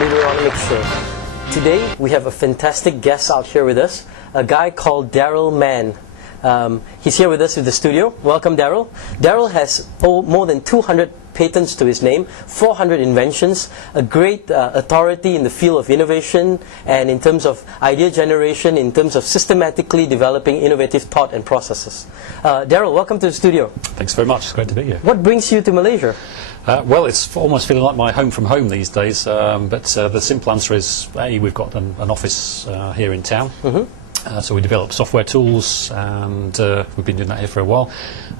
Leaderonomics show. Today we have a fantastic guest out here with us, a guy called Darrell Mann. He's here with us in the studio. Welcome, Darrell. Darrell has more than 200 patents to his name, 400 inventions, a great authority in the field of innovation and in terms of idea generation, in terms of systematically developing innovative thought and processes. Darrell, welcome to the studio. Thanks very much. It's great to be here. What brings you to Malaysia? Well, it's almost feeling like my home from home these days, but the simple answer is, A, we've got an office here in town. So we develop software tools, and we've been doing that here for a while.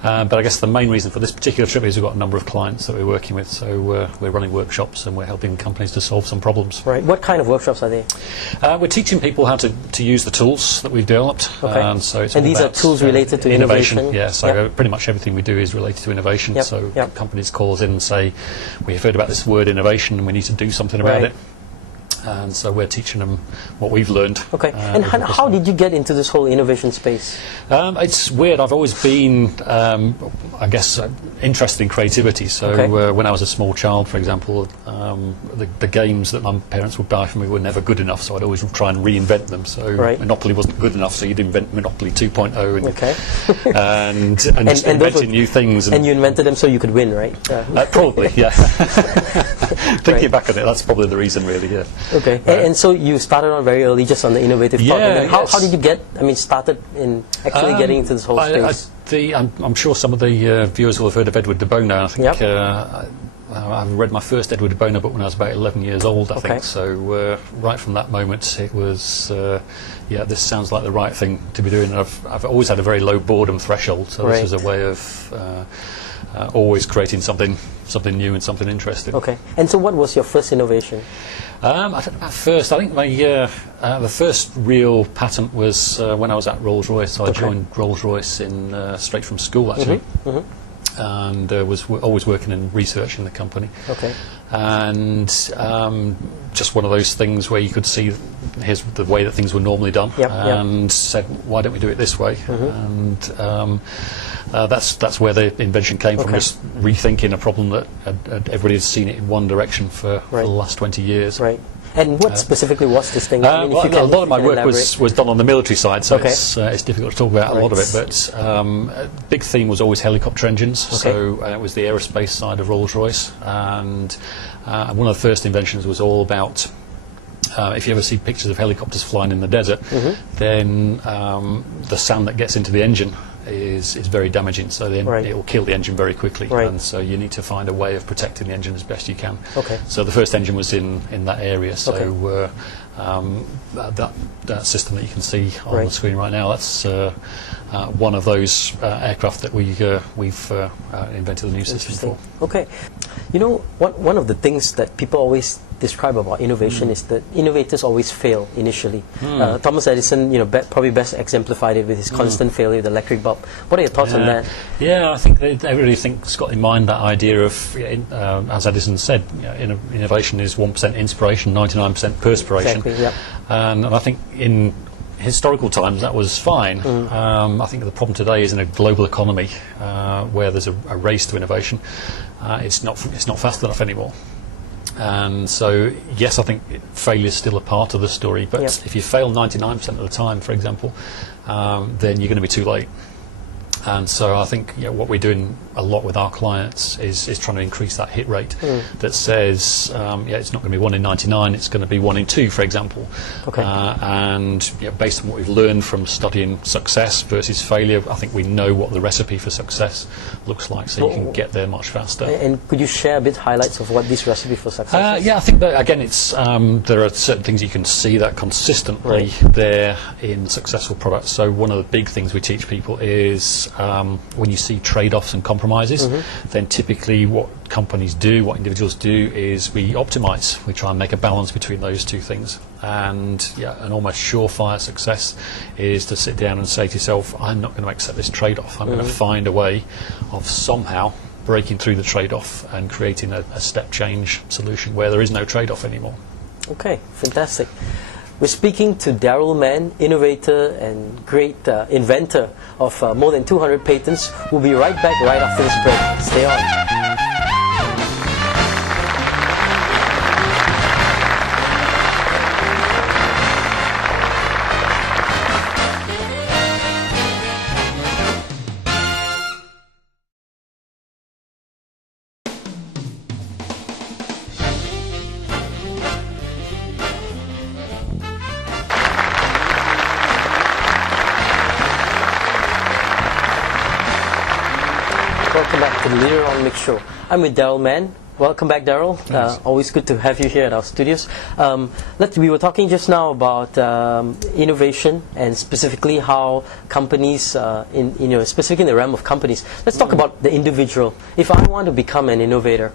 But I guess the main reason for this particular trip is we've got a number of clients that we're working with. So we're running workshops and we're helping companies to solve some problems. Right. What kind of workshops are they? We're teaching people how to use the tools that we've developed. Okay. So it's and these are tools related to innovation? Yeah, so pretty much everything we do is related to innovation. So companies call us in and say, we've heard about this word innovation and we need to do something about it. And so we're teaching them what we've learned. Okay. And how did you get into this whole innovation space? It's weird. I've always been, I guess, interested in creativity. So when I was a small child, for example, the games that my parents would buy for me were never good enough, so I'd always try and reinvent them. So Monopoly wasn't good enough, so you'd invent Monopoly 2.0 and inventing new things. And you invented them so you could win, right? Probably, yeah. Thinking back on it, that's probably the reason, really, yeah. Okay, and so you started on very early, just on the innovative thought. And then how did you get, started in actually getting into this whole space? I'm sure some of the viewers will have heard of Edward de Bono. I think I read my first Edward de Bono book when I was about 11 years old, I think. So right from that moment, it was, this sounds like the right thing to be doing. I've always had a very low boredom threshold, so this was a way of always creating something new and something interesting. Okay. And so what was your first innovation? I don't know about first. I think the first real patent was when I was at Rolls-Royce. So I joined Rolls-Royce straight from school, actually. And was always working in research in the company. Okay. And just one of those things where you could see here's the way that things were normally done, and said, why don't we do it this way? And that's where the invention came from, just rethinking a problem that everybody had seen it in one direction for the last 20 years. Right. And what specifically was this thing? A lot of my work was done on the military side, so it's difficult to talk about a lot of it, but a big theme was always helicopter engines, so it was the aerospace side of Rolls-Royce, and one of the first inventions was all about if you ever see pictures of helicopters flying in the desert, then the sound that gets into the engine is very damaging, so then it will kill the engine very quickly, and so you need to find a way of protecting the engine as best you can. So the first engine was in that area, so that system that you can see on the screen right now, that's one of those aircraft that we've invented a new system for. Okay. You know, one of the things that people always describe about innovation is that innovators always fail initially. Thomas Edison, probably best exemplified it with his constant failure of the electric bulb. What are your thoughts on that? Yeah, I think everybody has got in mind that idea of, as Edison said, innovation is 1% inspiration, 99% perspiration. And I think in historical times that was fine. I think the problem today is in a global economy where there's a race to innovation. It's not fast enough anymore. And so, yes, I think failure is still a part of the story, but if you fail 99% of the time, for example, then you're going to be too late. And so I think what we're doing a lot with our clients is trying to increase that hit rate that says, it's not going to be 1 in 99, it's going to be 1 in 2, for example. And based on what we've learned from studying success versus failure, I think we know what the recipe for success looks like, so you can get there much faster. And could you share a bit highlights of what this recipe for success is? I think that, again, it's there are certain things you can see that consistently there in successful products. So one of the big things we teach people is when you see trade-offs and compromises, then typically what companies do, what individuals do, is we optimize. We try and make a balance between those two things. And an almost surefire success is to sit down and say to yourself, I'm not going to accept this trade-off. I'm going to find a way of somehow breaking through the trade-off and creating a step change solution where there is no trade-off anymore. Okay, fantastic. We're speaking to Darrell Mann, innovator and great inventor of more than 200 patents. We'll be right back right after this break. Stay on. welcome back to the Leaderonomics show. I'm with Darrell Mann. Welcome back, Darrell. Always good to have you here at our studios. We were talking just now about innovation and specifically how companies, specifically in the realm of companies. Let's talk about the individual. If I want to become an innovator,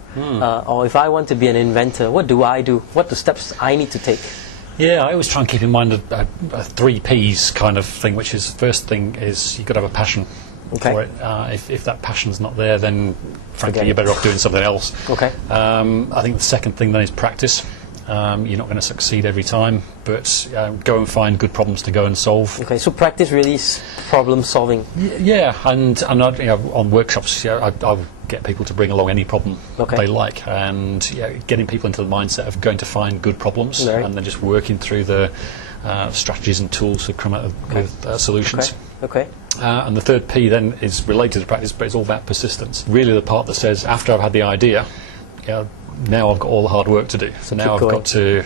or if I want to be an inventor, what do I do? What are the steps I need to take? Yeah, I always try and keep in mind a 3 Ps kind of thing, which is, first thing is you've got to have a passion for it. If that passion's not there, then frankly you're better off doing something else. I think the second thing then is practice. You're not going to succeed every time, but go and find good problems to go and solve. Okay, so practice really is problem solving. Yeah, and on workshops, I'll get people to bring along any problem they like, and getting people into the mindset of going to find good problems and then just working through the strategies and tools to come out with solutions. And the third P then is related to practice, but it's all about persistence. Really the part that says, after I've had the idea, now I've got all the hard work to do. So now I've got to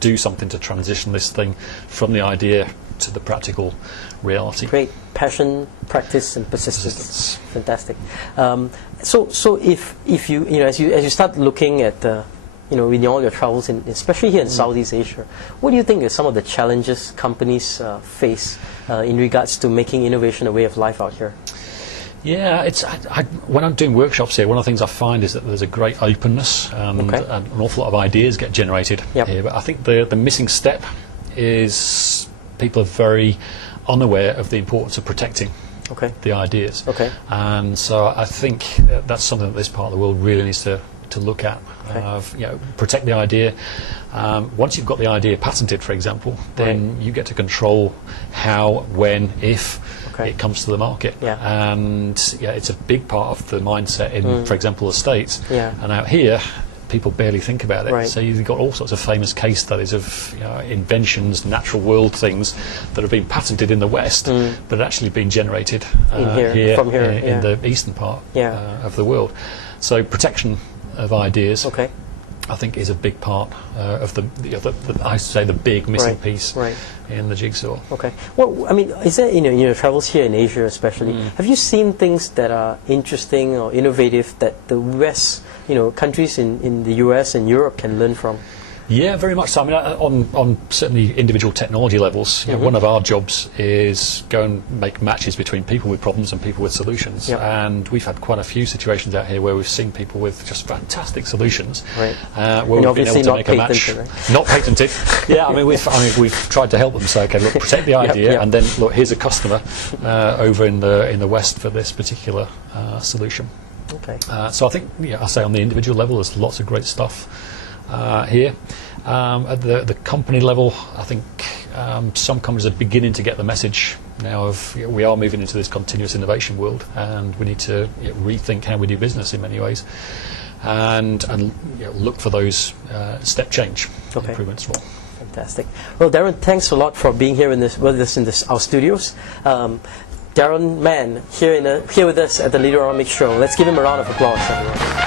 do something to transition this thing from the idea to the practical reality. Great. Passion, practice, and persistence. Fantastic. So if you as you start looking at in all your travels, especially here in Southeast Asia, what do you think are some of the challenges companies face in regards to making innovation a way of life out here? Yeah, when I'm doing workshops here, one of the things I find is that there's a great openness and an awful lot of ideas get generated here. But I think the missing step is people are very unaware of the importance of protecting the ideas. And so I think that's something that this part of the world really needs to look at. Protect the idea. Once you've got the idea patented, for example, then you get to control how, when, if it comes to the market. And it's a big part of the mindset in, for example, the States. And out here, people barely think about it. So you've got all sorts of famous case studies of inventions, natural world things that have been patented in the West, but actually been generated here in the eastern part of the world. So protection of ideas, I think, is a big part of the big missing piece in the jigsaw. Well, I mean, is there in your travels here in Asia, especially, have you seen things that are interesting or innovative that the West, countries in the US and Europe can learn from? Yeah, very much so. I mean, on certainly individual technology levels, one of our jobs is go and make matches between people with problems and people with solutions. And we've had quite a few situations out here where we've seen people with just fantastic solutions, where we've been able to make a match. Not patented. I mean, we've tried to help them say, okay, look, protect the idea, and then look, here's a customer over in the West for this particular solution. So I think, I say on the individual level, there's lots of great stuff here. At the company level, I think some companies are beginning to get the message now of we are moving into this continuous innovation world, and we need to rethink how we do business in many ways, and look for those step change improvements. Fantastic. Well, Darren, thanks a lot for being here with us in our studios. Darrell Mann here with us at the Leaderonomics show. Let's give him a round of applause, everyone.